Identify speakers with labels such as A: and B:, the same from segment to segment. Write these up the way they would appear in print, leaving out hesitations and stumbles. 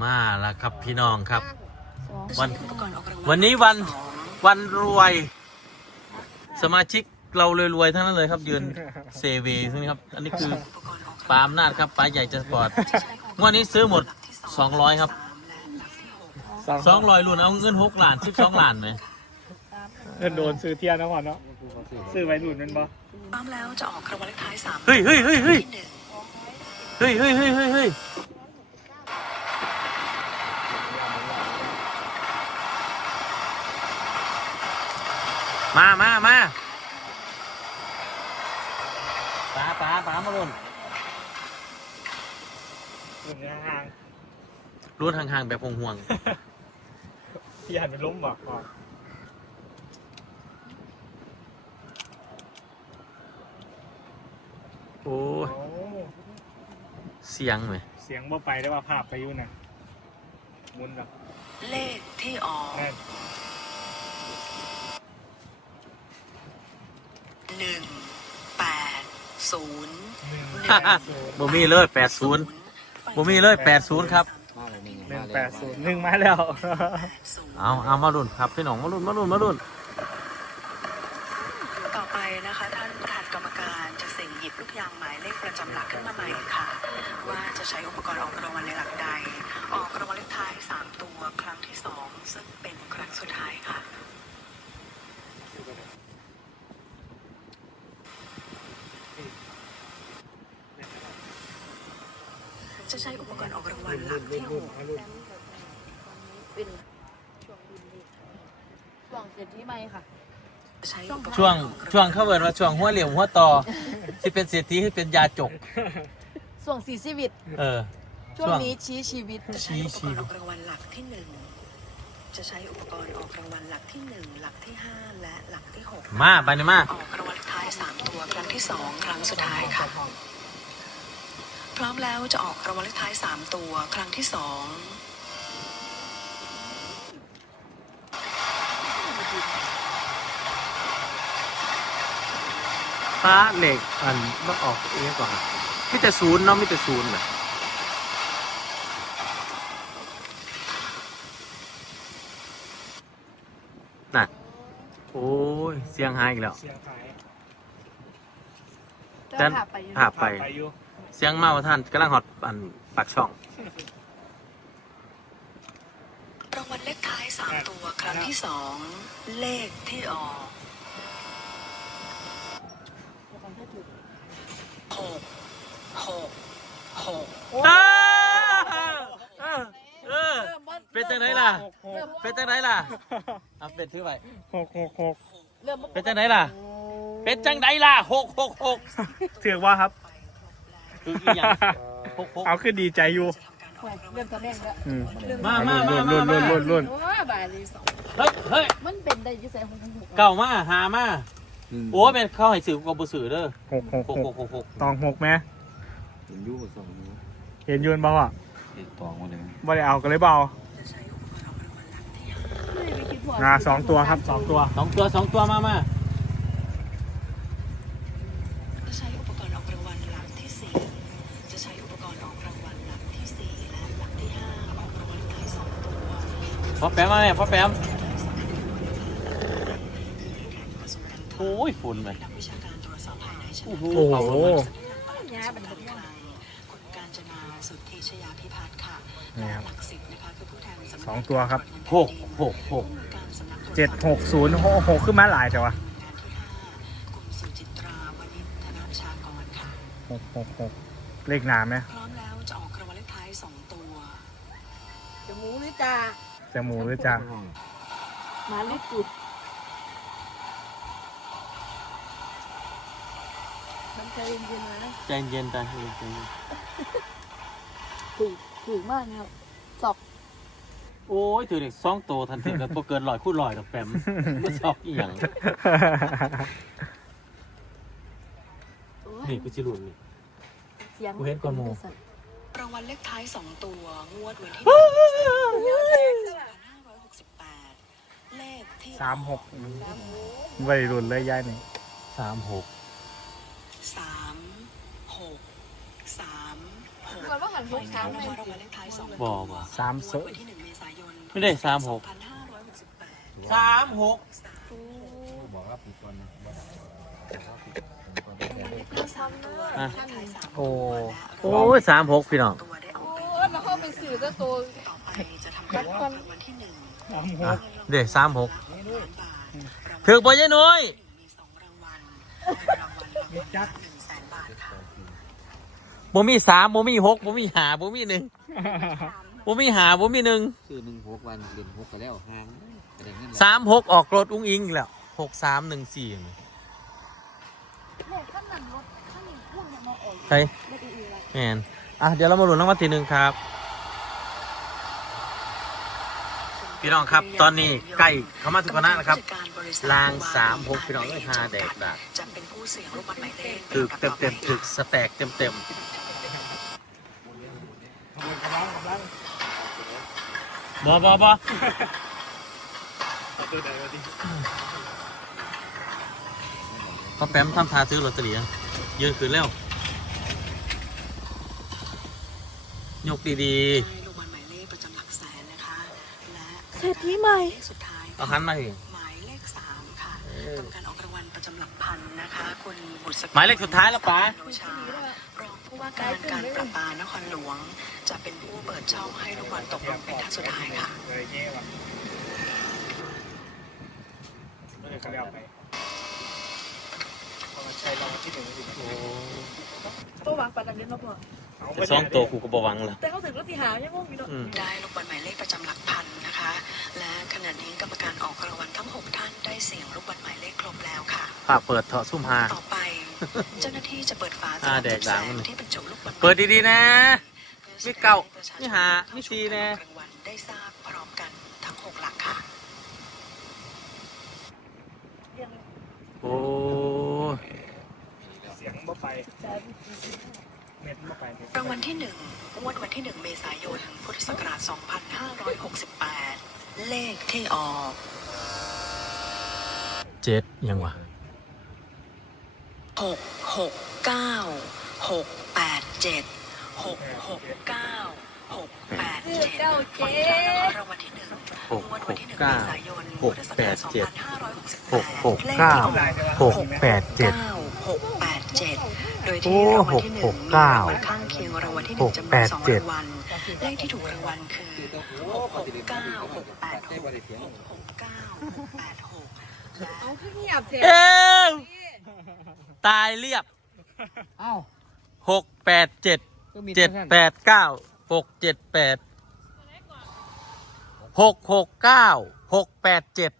A: มาแล้วครับพี่น้องครับวันนี้วันรวยสมาชิกเรารวยๆทั้งนั้นเลยครับยืนเซเวซึ่งครับอันนี้คือปาล์มนาจครับปลาใหญ่จะสปอร์ตงวดนี้ซื้อหมด200ครับ200รุ่นเอาเงิน6 ล้าน12 ล้านไหม
B: โดนซื้อเทียนนะพ่อเนาะซื้อไว้หลุดนั่นบ่
C: พร้อมแล้วจะออกรางวัลเลขท้าย3
A: เฮ้ยมาปลามาลุ้นลุ้นห่างๆแบบห่วง
B: ๆที่หันไปล้มบ่พ่อ
A: โอ้เสียงไหม
B: เสียงบ่ไปได้ว่าภาพไปอยู่น่ะมุนแบบ
C: เลขที่ออก180
A: บ่มีเลย80บ่มีเลย80ครับ
B: 180มาแล้ว
A: เอามาลุ้นครับพี่น้องมาลุ้น
C: ต่อไปนะคะท่านประธานกรรมการจะเสี่ยงหยิบลูกยางหมายเลขประจำหลักขึ้นมาใหม่ค่ะว่าจะใช้อุปกรณ์ออกรางวัลในหลักใดออกรางวัลเลขท้าย3ตัวครั้งที่2ซึ่งเป็นครั้งสุดท้ายค่ะจะใช้อุปกรณ์ออกรางวัลหลักที่6
D: เป็นช่วงเสร็จที่ไม่ค่ะ
A: ช่วงเข้าเวิร์ดว่าช่วงหัวเหลี่ยมหัวต่อที่เป็นเศรษฐีที่เป็นยาจก
D: ช่วงสีชีวิตช่วงนี้ชี้ชีวิต
C: จะใช้อุปกรณ์ออกรางวัลหลักที่1จะใช้อุปกรณ์ออกรางวัลหลักที่1หลักที่5และหลักที่6
A: มาไปเลยมา
C: ออกรางวัลท้าย3ตัวครั้งที่2ครั้งสุดท้ายค่ะพร้อมแล้วจะออกรางวัลเลขท้าย3ตัวครั้งที่2
A: ฟ้าเหล็กอันต้องออกเองก่อนมีแต่ศูนย์เนาะมีแต่ศูนย์นะน่ะโอ้ยเสียงหายอีกแล้วแต่ผ่าไปเสียงเมาท่านกำลังหอดอันปากช่อง
C: รางวัลเลขท้าย3ตัวครั้งที่2เลขที่ออก6
A: เป็นจังไหนล่ะเป็นจังไหนล่ะเอาเป็นถือไป
B: 6
A: เป็นจังไหนล่ะเป็นจังไหนล่ะ6
B: ถือว่าครับ
A: คืออีหยัง
B: เอาคือดีใจอยู่
D: เริ่มตอนแรกแล้ว
A: มาเฮ้ย
D: มันเป็นได้ยิ่งใส่
A: เก่ามาหามาโอ้เป็นเข้าให้สื่อกับบุสื่อเด้อ
B: 6ตอง6ไหม
E: เห็นยูสองยู
B: เห็นยูนเบาอ่ะ
E: เห็นตองมาเลย
B: บ่ได้เอากันเลยเบา2 ตัวครับ2
A: ตัวมา
C: จะใช้อุปกรณ์ออกรางวัลหลักที่4จะใช้อุปกรณ์ออกรางวัลหลักที่4และหลักที่5ออกรางวัลท้าย2ตัว
A: พ่อแปมมาเนี่ยพ่อแปมโอ้ยฝุ่นเลย
C: นักวิชาการตรวจสอบภายใน
A: โอ้โห
C: คุณการจนาสุทธิชยาพิพัฒน์ค่ะหลัก10นะคะคือผู้แทน
B: 2 ตัวครับ
A: 6
B: 760ขึ้นมาหลายแต่ว่า
C: คุณสุจิตราวณิชธนชากรค่ะ
B: 6เลขหนาไหม
C: พร้อมแล้วจะออกรางวัลเลขท้าย2ตัว
D: จะหมูหรือจ่ามาลิกุดใจเย็นๆนะ
A: ใจเย็น
D: ถูกมากเนี่ยสอบ
A: โอ้ยถือเด็ก2 ตัวทันทีแล้วตัวเกิน100 คูณ 100ดอกแปมไม่ชอบอีหยังนี่กูจิรุนนี่กูเห็นก่อนโม
C: รางวัลเลขท้าย2ตัวงวดวันที่2568เลขที่
B: 36วัยรุ่นเลยย่ายนี่
A: 36
C: 3 6 3 6
D: ก่อนว่าหันพกช้าง
C: ราง
D: เลย
C: วัลเลขท้าย2
A: บ่
B: สามเซอ
C: วันที่1 เมษายน
A: ไม่ได้36
C: 2568
A: 36
E: บอกว่าปีก่อนนะว่า
A: อ่ะ
B: โอ้
A: โอ้ย36พี่น้อง
C: ตัวได้อ
D: โอ้
C: อกไป
D: แล้วเขาเป็นสื่อตัว
C: ต่อไปจะทำการออกรางวัลที่1
B: สามห
A: อ่ะ
B: ก
A: เด้36
C: ล้านบาท
A: ถือบ่ยายน้อย
C: มี2 รางวัลรางวัลละ100,000 บาทค่ะ
A: บ่มี3บ่มี6บ่มี5บ่มี1บ่มี5บ่มี1
E: ซื้อ16 วันเรียน6ไปแล้วห่างอะไรเงี้ย
A: 36ออกรถอุ้งอิงอีกแล้ว6314
D: แม่ขั้นนั้นรถขั้นนี้พูดยังมาออก
A: ใช่
D: ไม่ดีเลย
A: แมนอ่ะเดี๋ยวเรามาลุ้นรางวัลที่ 1ครับ พี่น้องครับตอนนี้ใกล้เข้ามาถึงคณะนะครับลาง36พี่น้องเอ้ย5แดกดาก
C: จะเป็นผู้เสี่ยงลูกบอลหมายเลข
A: ถึกเต็มถึกสแต็กเต็มบ่ป้าแปมทำทาซื้อลอตเตอรี่ยืนขึ้นแล้วยกดี
C: ได้ลูกบอลหมายเลขประจำหลักแสนนะคะและ
D: เศรษฐีใหม่
C: เลขสุดท้าย
A: ๆเอาหันมาดิ
C: หมายเลข3ค่ะกรรมการออกรางวัลประจำหลักพันนะคะคุณบุษ
A: หมายเลขสุดท้ายแล้วป๋า
C: โนชารองผู้ว่าการการประปานครหลวง จะเป็นผู้เปิดช่องให้ลูกบอลตกลงเป็นท่านสุดท้ายค่ะ
B: เลยเงี้ยว่ะไม่ได้เขาเรียกไปพอมาใช้รางวัลที่1สิ
D: ตัววางปัดดังเด่นมาพอ
A: แต่สองตัวกูก็บ่หวังละ
D: แต่เขาถึงรถที่หายังงงอยู่เนาะ
C: ได้ลูกบอลหมายเลขประจำหลักพันนะคะ และขณะนี้กรรมการออกรางวัลทั้ง 6 ท่านได้เสี่ยงลูกบอลหมายเลขครบแล้วค่ะ
A: ฝากเปิดเถาะซุ่มหา
C: ต่อไป เจ้าหน้าที่จะเปิดฝา
A: แดกด่างมัน
C: ที่บรรจุลูกบอล
A: เปิดดีๆนะ ไม่เก่าไม่หาไม่ซีแน่
C: รางวัลได้ทราบพร้อมกันทั้ง 6 หลักค่ะ
A: โอ้ย
B: เสียงบ่ไปเม็ดบ่ไป
C: รางวัลที่1งวดวันที่ 1 เมษายน พุทธศักราช 2568 เลขที่ออก
A: 7ยังวะ
C: 669 687 669 687รางวัลที่1งวดวันที่ 1 เมษายน พุทธศักราช 2568 เลขที่ออก 687 โดยที่รางวัลที่1มีรางวัลข้างเคียงรางวัลที่1จำนวน2รางวัล เลขที่ถูกรางวัลคือ 669 686 669 686
D: เอาขึ้นเงียบเถ
A: เอ้
D: อะ
A: วตายเรียบ
B: อ้าว
A: 687 789 678 669 687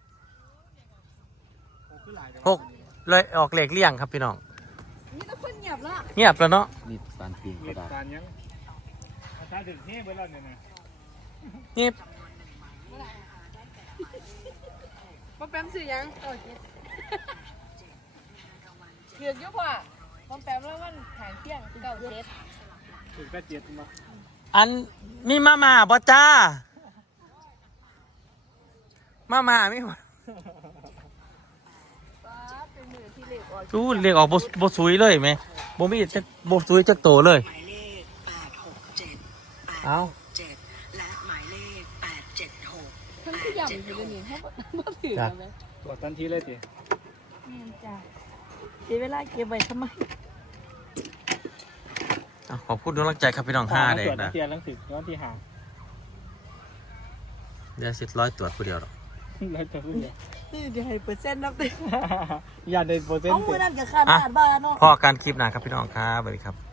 A: 6เลยออกเลขเลี่ยงครับพี่น้อง
D: นี่ต้องคนเงียบละ
A: เงียบแล้วเนาะ
E: นี่สารปีน
B: มี
E: ก็ได้
B: ปานยังถ้าถึงนี่เบอร์แล้วเนี่ยนะ
A: นี่
D: ป้าแปมสื่อยังเถือกยุบอ่ะป้าแปมแล้วมันหางเที่ยงเก่าเจ็ด
B: ถึงก็เจ็ดมา
A: อันมีมาม่าบ่จ้า มาม่ามีบ่
D: เป็นมือที่เล็กออก
A: สู้เรียกออกบ่สวยเลยไหมบ่มีจะบ่สวยจักโตเลย
C: หมายเลข 867
A: เอ้า
C: 867 และหมายเลข 876
D: ทั้งที่ยำอยู่ในนี้เขาบ่ถือกันไหม
B: ตรวจทันทีเลยสิ
D: นี่จ้ะเสียเวลาเก็บไว้ทำไม
A: ขอบคุณทุกกำลังใจครับพี่น้อง5เด็ก
B: ตรวจ
A: นะ
B: เทียนลังสิตวันที่หา
A: เดี๋ยวสิร้อยตรวจผู้เดียวหรอก
B: แล้วจะพูดยัง
D: นี่เดี๋ยวให้เปอร์เซ็นต์นับเต็ม
B: อย่าได้เปอร์เซ็น
D: เอา
B: ต์
D: มือนั่นกับขาดบาทบ้าเนาะ
A: พ่อการคลิปหนาครับพี่น้องครับสวัสดีครับ